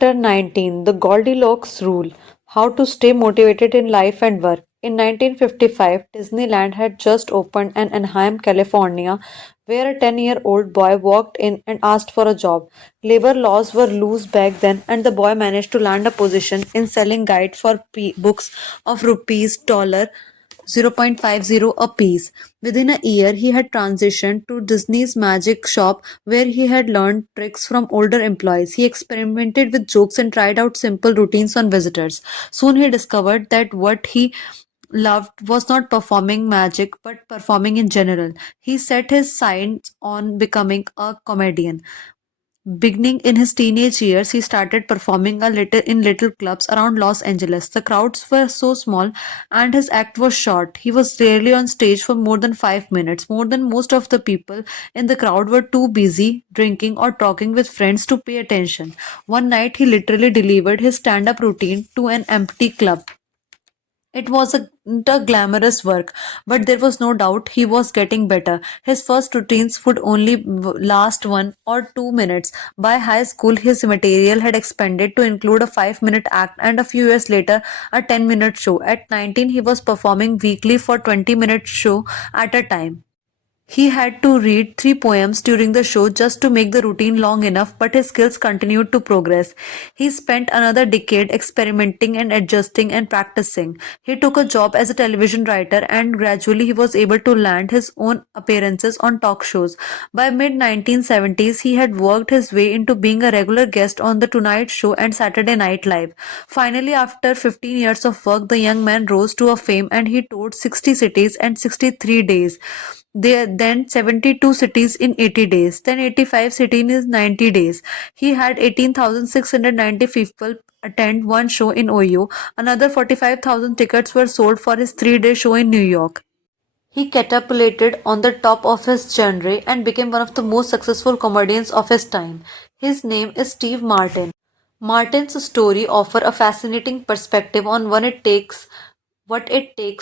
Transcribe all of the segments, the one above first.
Chapter 19, The Goldilocks Rule: How to Stay Motivated in Life and Work. In 1955, Disneyland had just opened in Anaheim, California, where a 10-year-old boy walked in and asked for a job. Labor laws were loose back then, and the boy managed to land a position in selling guides for books of rupees dollar 0.50 a piece. Within a year, he had transitioned to Disney's Magic Shop, where he had learned tricks from older employees. He experimented with jokes and tried out simple routines on visitors. Soon, he discovered that what he loved was not performing magic but performing in general. He set his sights on becoming a comedian. Beginning in his teenage years, he started performing a little in little clubs around Los Angeles. The crowds were so small and his act was short. He was rarely on stage for more than 5 minutes. More than most of the people in the crowd were too busy drinking or talking with friends to pay attention. One night, he literally delivered his stand up routine to an empty club. It was a glamorous work, but there was no doubt he was getting better. His first routines would only last 1 or 2 minutes. By high school, his material had expanded to include a 5-minute act and a few years later, a 10-minute show. At 19, he was performing weekly for 20-minute show at a time. He had to read 3 poems during the show just to make the routine long enough, but his skills continued to progress. He spent another decade experimenting and adjusting and practicing. He took a job as a television writer and gradually he was able to land his own appearances on talk shows. By mid 1970s, he had worked his way into being a regular guest on The Tonight Show and Saturday Night Live. Finally, after 15 years of work, the young man rose to a fame and he toured 60 cities and 63 days. Then 72 cities in 80 days, then 85 cities in 90 days. He had 18,690 people attend one show in Ohio. Another 45,000 tickets were sold for his 3-day show in New York. He catapulted on the top of his genre and became one of the most successful comedians of his time. His name is Steve Martin. Martin's story offers a fascinating perspective on what it takes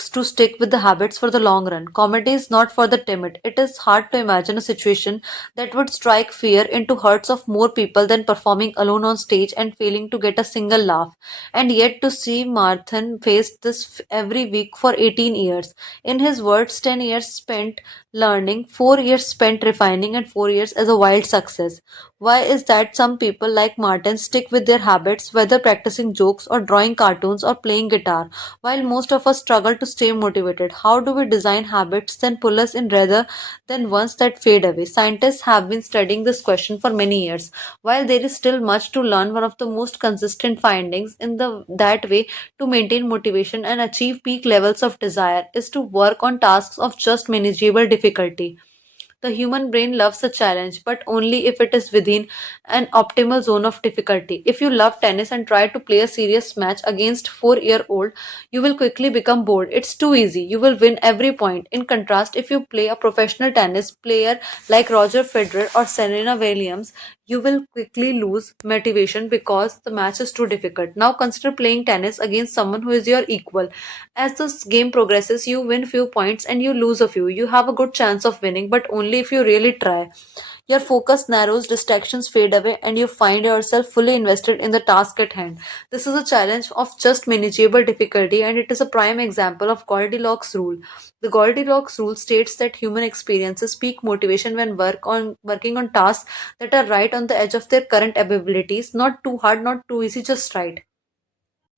to stick with the habits for the long run. Comedy is not for the timid. It is hard to imagine a situation that would strike fear into hearts of more people than performing alone on stage and failing to get a single laugh. And yet to see Martin face this every week for 18 years. In his words, 10 years spent learning, 4 years spent refining, and 4 years as a wild success. Why is that some people like Martin stick with their habits, whether practicing jokes or drawing cartoons or playing guitar, while most of us struggle to stay motivated? How do we design habits that pull us in rather than ones that fade away? Scientists have been studying this question for many years. While there is still much to learn, one of the most consistent findings in that way to maintain motivation and achieve peak levels of desire is to work on tasks of just manageable difficulty. The human brain loves a challenge, but only if it is within an optimal zone of difficulty. If you love tennis and try to play a serious match against 4-year-old, you will quickly become bored. It's too easy. You will win every point. In contrast, if you play a professional tennis player like Roger Federer or Serena Williams, you will quickly lose motivation because the match is too difficult. Now consider playing tennis against someone who is your equal. As this game progresses, you win few points and you lose a few. You have a good chance of winning, but only if you really try. Your focus narrows, distractions fade away, and you find yourself fully invested in the task at hand. This is a challenge of just manageable difficulty, and it is a prime example of Goldilocks rule. The Goldilocks rule states that human experiences peak motivation when working on tasks that are right on the edge of their current abilities, not too hard, not too easy, just right.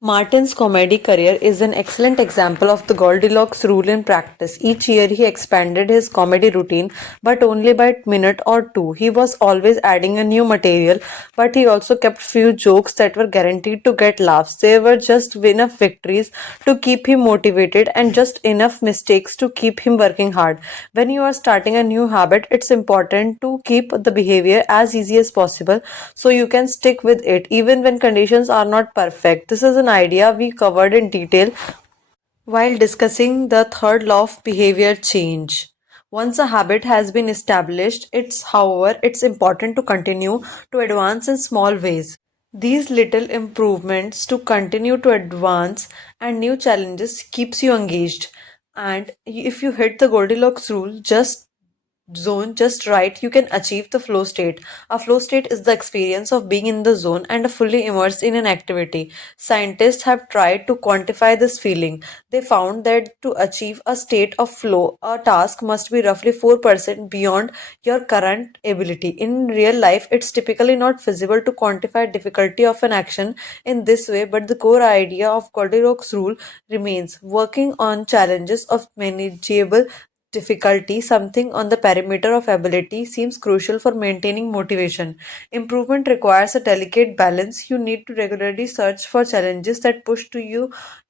Martin's comedy career is an excellent example of the Goldilocks rule in practice. Each year he expanded his comedy routine, but only by a minute or two. He was always adding a new material, but he also kept few jokes that were guaranteed to get laughs. There were just enough victories to keep him motivated and just enough mistakes to keep him working hard. When you are starting a new habit, it's important to keep the behavior as easy as possible so you can stick with it even when conditions are not perfect. This is an idea we covered in detail while discussing the third law of behavior change. Once a habit has been established, it's important to continue to advance in small ways. These little improvements to continue to advance and new challenges keeps you engaged. And if you hit the Goldilocks rule, just zone just right, you can achieve the flow state. A flow state is the experience of being in the zone and fully immersed in an activity. Scientists have tried to quantify this feeling. They found that to achieve a state of flow, a task must be roughly 4% beyond your current ability. In real life, it's typically not feasible to quantify difficulty of an action in this way, but the core idea of Goldilocks rule remains. Working on challenges of manageable difficulty, something on the perimeter of ability, seems crucial for maintaining motivation. Improvement requires a delicate balance. You need to regularly search for challenges that push to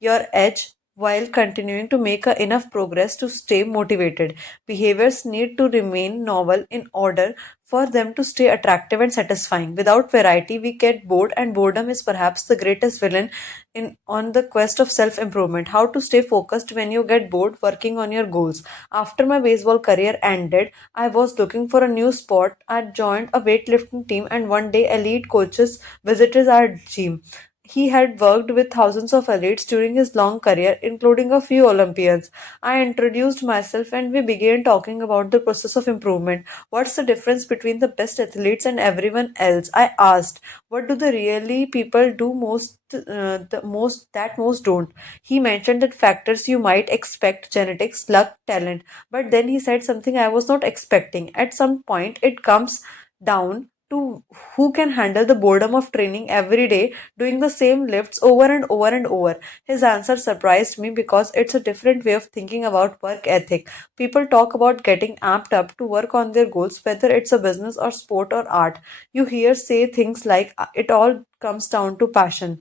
your edge while continuing to make enough progress to stay motivated. Behaviors need to remain novel in order for them to stay attractive and satisfying. Without variety, we get bored, and boredom is perhaps the greatest villain in on the quest of self-improvement. How to stay focused when you get bored working on your goals. After my baseball career ended, I was looking for a new sport. I joined a weightlifting team, and one day elite coaches visited our gym. He had worked with thousands of elites during his long career, including a few Olympians. I introduced myself and we began talking about the process of improvement. What's the difference between the best athletes and everyone else? I asked. What do the really people do most don't? He mentioned that factors you might expect: genetics, luck, talent. But then he said something I was not expecting. At some point, it comes down to who can handle the boredom of training every day, doing the same lifts over and over and over. His answer surprised me because it's a different way of thinking about work ethic. People talk about getting amped up to work on their goals, whether it's a business or sport or art. You hear say things like it all comes down to passion,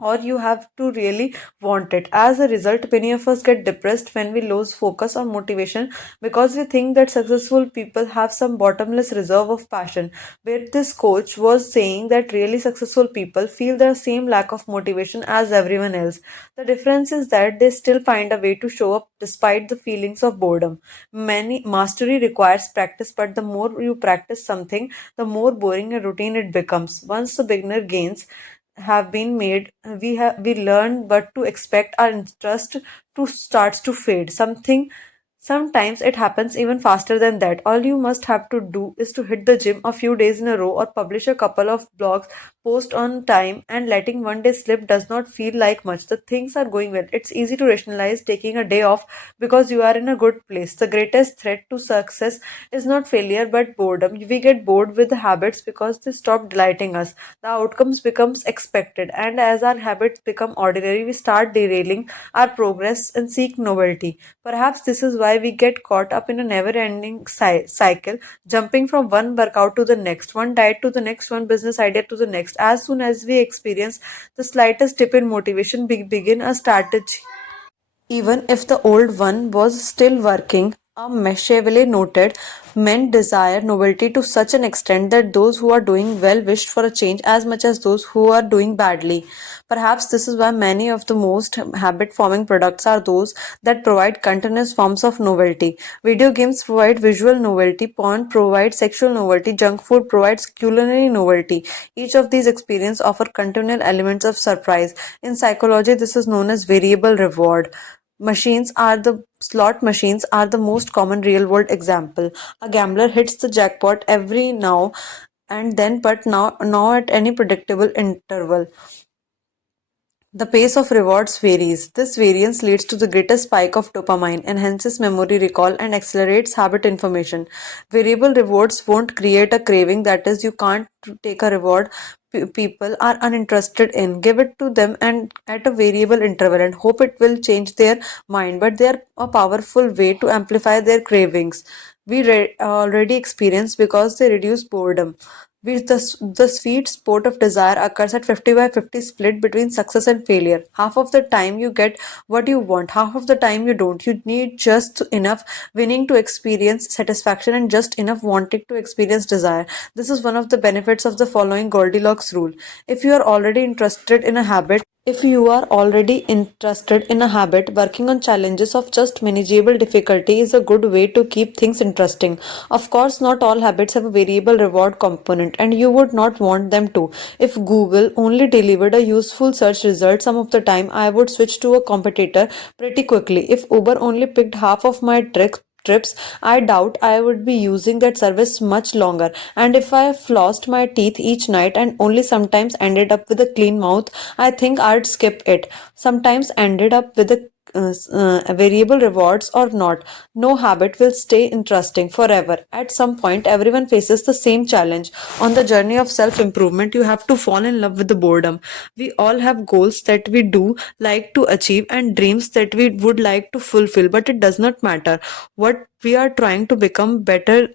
or you have to really want it. As a result, many of us get depressed when we lose focus or motivation because we think that successful people have some bottomless reserve of passion. Where this coach was saying that really successful people feel the same lack of motivation as everyone else. The difference is that they still find a way to show up despite the feelings of boredom. Many mastery requires practice, but the more you practice something, the more boring and routine it becomes. Once the beginner gains have been made, we learn what to expect. Our interest to starts to fade. Sometimes it happens even faster than that. All you must have to do is to hit the gym a few days in a row or publish a couple of blogs post on time, and letting one day slip does not feel like much. The things are going well. It's easy to rationalize taking a day off because you are in a good place. The greatest threat to success is not failure but boredom. We get bored with the habits because they stop delighting us. The outcomes becomes expected, and as our habits become ordinary, we start derailing our progress and seek novelty. Perhaps this is why we get caught up in a never ending cycle, jumping from one workout to the next, one diet to the next, one business idea to the next. As soon as we experience the slightest dip in motivation, we begin a strategy. Even if the old one was still working, a Machiavelli noted, men desire novelty to such an extent that those who are doing well wished for a change as much as those who are doing badly. Perhaps this is why many of the most habit forming products are those that provide continuous forms of novelty. Video games provide visual novelty, porn provides sexual novelty, junk food provides culinary novelty. Each of these experiences offer continual elements of surprise. In psychology, this is known as variable reward. Slot machines are the most common real world example. A gambler hits the jackpot every now and then, but now at any predictable interval. The pace of rewards varies. This variance leads to the greatest spike of dopamine, enhances memory recall, and accelerates habit information. Variable rewards won't create a craving, that is, you can't take a reward people are uninterested in. Give it to them and at a variable interval and hope it will change their mind, but they are a powerful way to amplify their cravings. We already experience because they reduce boredom. The sweet spot of desire occurs at 50 by 50 split between success and failure. Half of the time you get what you want, half of the time you don't. You need just enough winning to experience satisfaction and just enough wanting to experience desire. This is one of the benefits of the following Goldilocks rule. If you are already interested in a habit, if you are already interested in a habit, working on challenges of just manageable difficulty is a good way to keep things interesting. Of course, not all habits have a variable reward component, and you would not want them to. If Google only delivered a useful search result some of the time, I would switch to a competitor pretty quickly. If Uber only picked half of my tricks, trips, I doubt I would be using that service much longer. And if I flossed my teeth each night and only sometimes ended up with a clean mouth, I think I'd skip it. Sometimes ended up with a variable rewards or not. No habit will stay interesting forever. At some point, everyone faces the same challenge. On the journey of self improvement, you have to fall in love with the boredom. We all have goals that we do like to achieve and dreams that we would like to fulfill, but it does not matter what we are trying to become better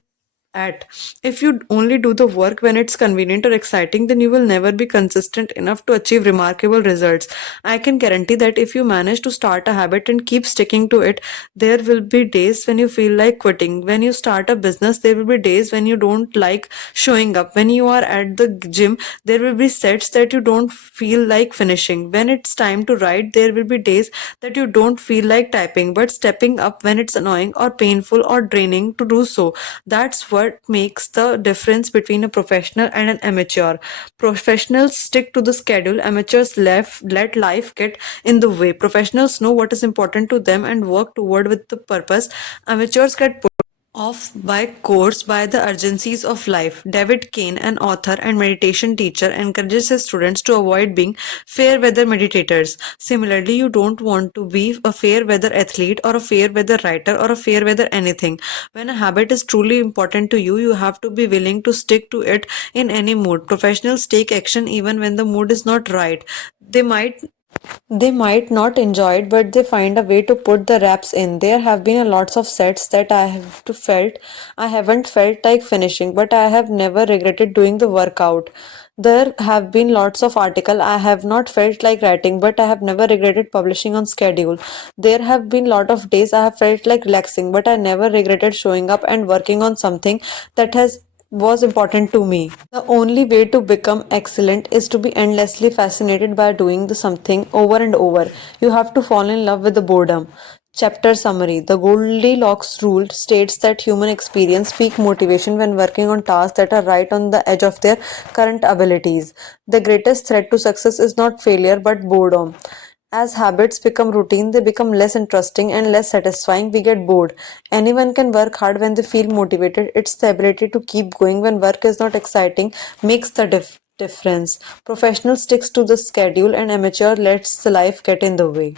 at. If you only do the work when it's convenient or exciting, then you will never be consistent enough to achieve remarkable results. I can guarantee that if you manage to start a habit and keep sticking to it, there will be days when you feel like quitting. When you start a business, there will be days when you don't like showing up. When you are at the gym, there will be sets that you don't feel like finishing. When it's time to write, there will be days that you don't feel like typing, but stepping up when it's annoying or painful or draining to do so. That's what makes the difference between a professional and an amateur. Professionals stick to the schedule, amateurs let life get in the way. Professionals know what is important to them and work toward with the purpose. Amateurs get off by course by the urgencies of life. David Kane, an author and meditation teacher, encourages his students to avoid being fair weather meditators. Similarly, you don't want to be a fair weather athlete or a fair weather writer or a fair weather anything. When a habit is truly important to you, you have to be willing to stick to it in any mood. Professionals take action even when the mood is not right. They might they might not enjoy it, but they find a way to put the reps in. There have been a lots of sets that I haven't felt like finishing, but I have never regretted doing the workout. There have been lots of article I have not felt like writing, but I have never regretted publishing on schedule. There have been lot of days I have felt like relaxing, but I never regretted showing up and working on something that has was important to me. The only way to become excellent is to be endlessly fascinated by doing the something over and over. You have to fall in love with the boredom. Chapter summary. The Goldilocks rule states that human experience peak motivation when working on tasks that are right on the edge of their current abilities. The greatest threat to success is not failure but boredom. As habits become routine, they become less interesting and less satisfying. We get bored. Anyone can work hard when they feel motivated. It's the ability to keep going when work is not exciting makes the difference. Professional sticks to the schedule and amateur lets the life get in the way.